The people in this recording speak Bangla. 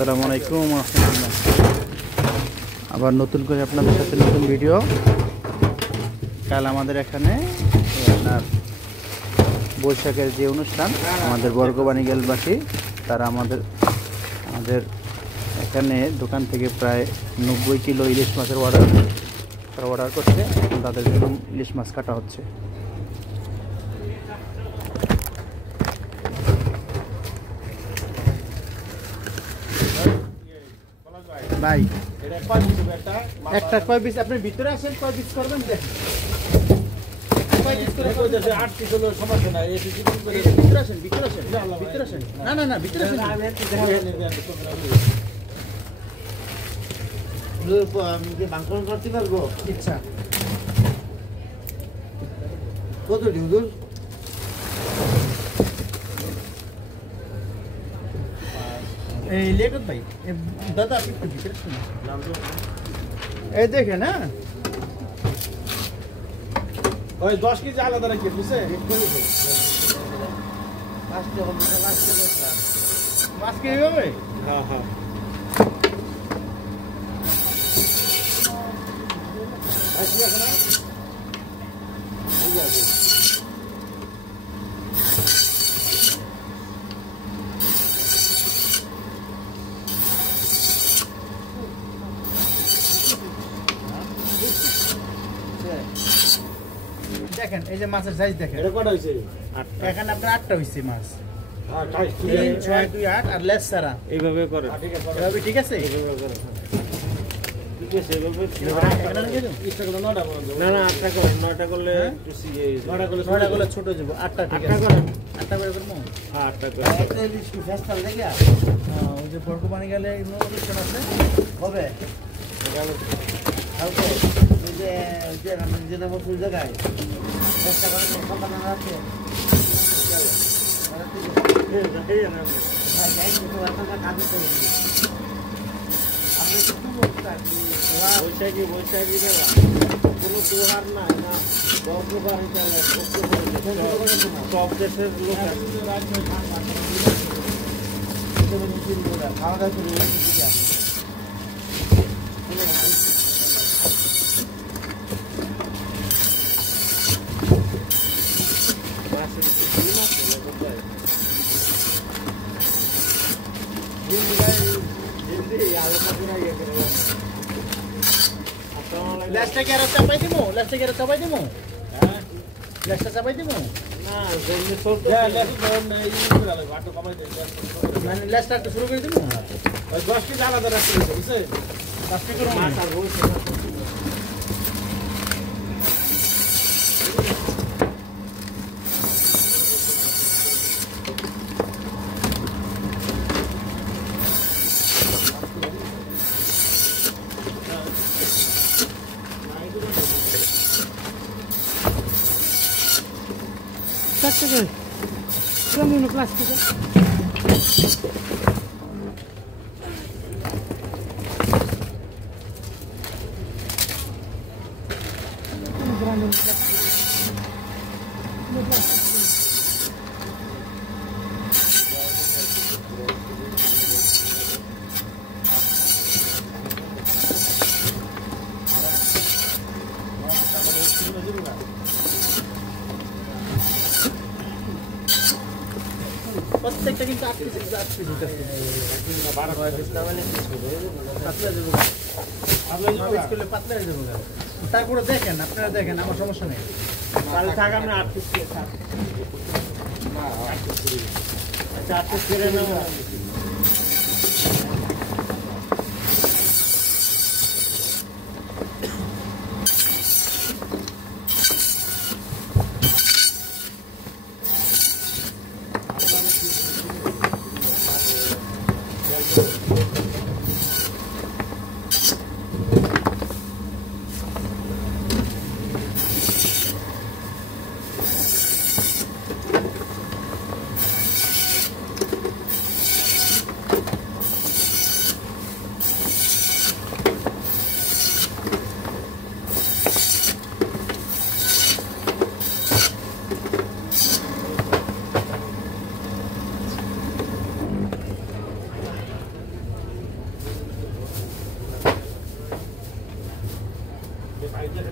আসসালামু আলাইকুম রাহমাতুল্লাহ। আবার নতুন করে আপনাদের সাথে নতুন ভিডিও। কাল আমাদের এখানে আপনার বৈশাখের যে অনুষ্ঠান, আমাদের বর্গবাণী গেলবাসী তারা আমাদের এখানে দোকান থেকে প্রায় 90 কিলো ইলিশ মাছের অর্ডার করছে। তাদের জন্য ইলিশ মাছ কাটা হচ্ছে। ভাই একটা কয় পিস আপনি ভিতরে আসেন, কয় পিস করবেন দেখেন। করতে পারবো ইচ্ছা কত হুজুর? এই লেখত ভাই দাদা আপনি একটু ভিতরে শুনুন। এই দেখেন, হ্যাঁ ওই 10 কেজি আলাদা রাখি বুঝছে? মাছ কে হবে? হ্যাঁ হ্যাঁ আসি এখন ঠিক আছে। দেখেন এই যে মাছের সাইজ দেখেন। এটা কত হইছে? এখানে আপনার 8টা হইছে মাছ। হ্যাঁ 28 3 6 2 8 আর লেস সারা এইভাবে করে। ঠিক আছে এভাবে ঠিক আছে। এইভাবে করে। ঠিক আছে এইভাবে। না না 8টা করে 9টা করলে একটু সিগে 9টা করলে ছোট যাব। 8টা ঠিক 8টা আছে। করেন। 8টা করে করব। হ্যাঁ 8টা করে। একটা ইলিশ কি ফেস্টাল দেখে ওই যে বর্গবাণী গেলে ইনফরমেশন আছে হবে কালকে ওই যে আমি যে নাম ফুল জায়গায় চেষ্টা করেন সম্ভাবনা আছে। ভাই যাই কিন্তু আপনার কাজে চলে আপনি কিছু বলতে বৈশাখী মেলা কোনো দোহার না না বর্গবার হিসাবে সব দেশের লোক খাওয়া দাওয়া করে লাস্টে কি আর চাপাই দিমু? লাস্টে কি আর চাপাই দিমু? হ্যাঁ লাস্টে চাপাই দিমু? না জলদি সব মানে লাস্টে একটা শুরু করে দিমু? 10 কেজি আলাদা রাখতে বুঝছে? লাস্টে করব মাছ আর বলছে প্লাস্টিক প্রত্যেকটা কিন্তু 8 পিস দিতেছে। 12 পিস তাহলে পাতলা দেবো। স্কুলে পাতলা দেবো। তারপরে দেখেন আপনারা দেখেন, আমার সমস্যা নেই। তাহলে থাক আমরা 8 পিস দিয়ে থাক। না 8 পিস করে। আচ্ছা 8 পিস করে নাও। সাইজের